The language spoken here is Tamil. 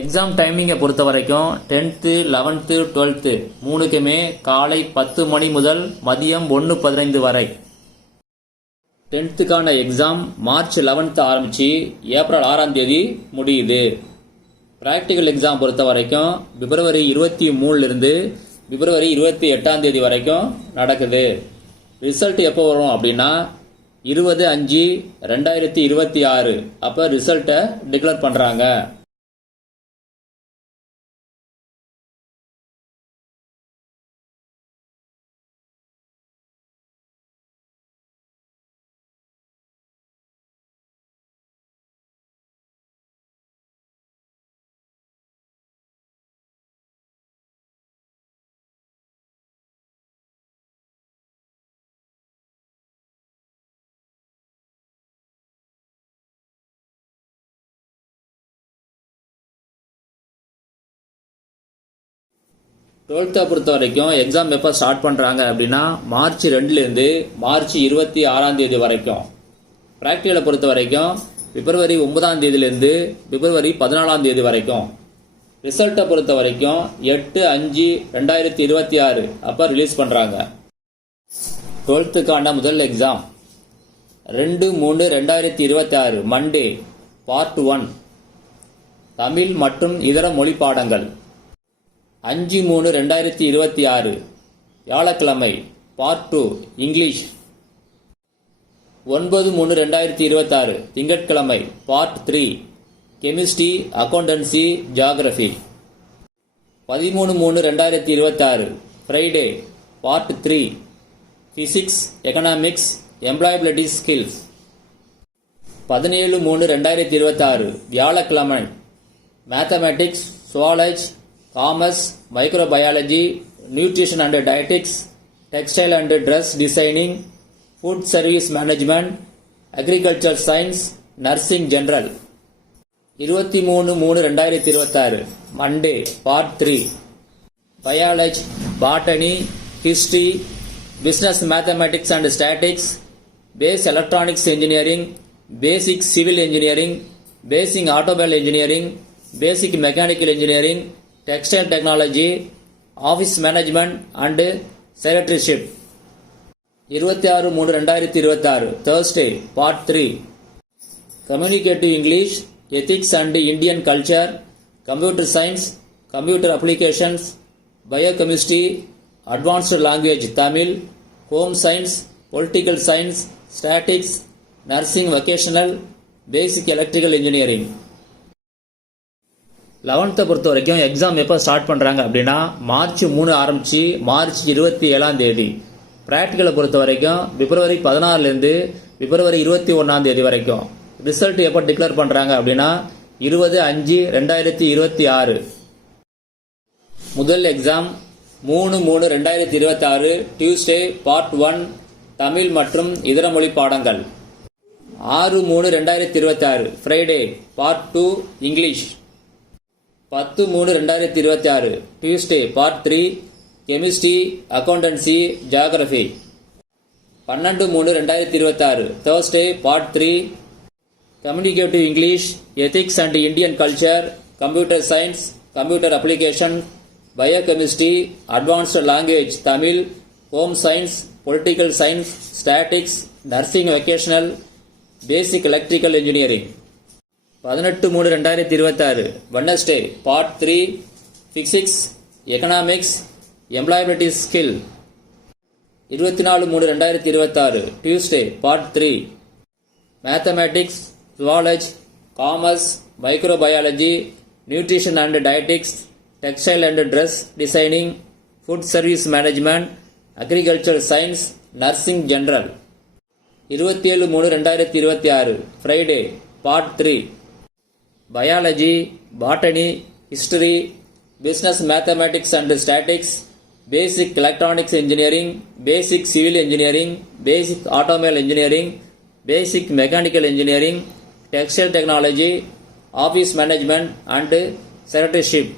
எக்ஸாம் டைமிங்கை பொறுத்த வரைக்கும் 10th 11th 12th மூணுக்குமே காலை 10 மணி முதல் மதியம் 1:15 வரை. 10th எக்ஸாம் மார்ச் 11th ஆரம்பித்து ஏப்ரல் 6ஆம் தேதி முடியுது. ப்ராக்டிக்கல் எக்ஸாம் பொறுத்த வரைக்கும் பிப்ரவரி 23லிருந்து பிப்ரவரி 28ஆம் தேதி வரைக்கும் நடக்குது. ரிசல்ட் எப்போ வரும் அப்படின்னா 20/5/2026 அப்போ ரிசல்ட்டை டிக்ளேர் பண்ணுறாங்க. டுவெல்த்தை பொறுத்த வரைக்கும் எக்ஸாம் எப்போ ஸ்டார்ட் பண்ணுறாங்க அப்படின்னா மார்ச் 2லேருந்து மார்ச் 26ஆம் தேதி வரைக்கும். ப்ராக்டிக்கலை பொறுத்த வரைக்கும் பிப்ரவரி 9ஆம் தேதியிலேருந்து பிப்ரவரி 14ஆம் தேதி வரைக்கும். ரிசல்ட்டை பொறுத்த வரைக்கும் 8/5/2026 அப்போ ரிலீஸ் பண்ணுறாங்க. டுவெல்த்துக்கான முதல் எக்ஸாம் 2/3/2026 மண்டே பார்ட் 1 தமிழ் மற்றும் இதர மொழி பாடங்கள். 5/3/2026 வியாழக்கிழமை பார்ட் 2 இங்கிலீஷ். 9/3/2026 திங்கட்கிழமை part 3 chemistry accountancy geography. 13/3/2026 Friday part 3 physics economics employability skills. 17/3/2026 வியாழக்கிழமை mathematics zoology commerce microbiology nutrition and dietetics textile and dress designing food service management agriculture science nursing general. 23/3/2026 Monday part 3 biology botany history business mathematics and statistics basic electronics engineering basic civil engineering basic automobile engineering basic mechanical engineering textile technology office management and secretaryship. 26/3/2026 Thursday part 3 communicative English ethics and Indian culture computer science computer applications biochemistry advanced language Tamil home science political science statics nursing vocational basic electrical engineering. 11த்தை பொறுத்த வரைக்கும் எக்ஸாம் எப்போ ஸ்டார்ட் பண்ணுறாங்க அப்படின்னா மார்ச் 3 ஆரம்பித்து மார்ச் 27ஆம் தேதி. ப்ராக்டிக்கலை பொறுத்த வரைக்கும் பிப்ரவரி 16லேருந்து பிப்ரவரி 21ஆம் தேதி வரைக்கும். ரிசல்ட் எப்போ டிக்ளேர் பண்ணுறாங்க அப்படின்னா 20/5/2026. முதல் எக்ஸாம் 3/3/2026 டியூஸ்டே பார்ட் 1 தமிழ் மற்றும் இதர மொழி பாடங்கள். 6/3/2026 Friday part 2 English. 10/3/2026 Tuesday part 3 chemistry accountancy geography. 12/3/2026 Thursday part 3 communicative English ethics and Indian culture computer science computer application biochemistry advanced language Tamil home science political science statics nursing vocational basic electrical engineering. 18/3/2026 Wednesday part 3 physics economics employability skill. 24/3/2026 Tuesday part 3 mathematics zoology commerce microbiology nutrition and dietetics textile and dress designing food service management agriculture science nursing general. 27/3/2026 Friday part 3 biology botany history business mathematics and statics basic electronics engineering basic civil engineering basic automobile engineering basic mechanical engineering textile technology office management and secretaryship.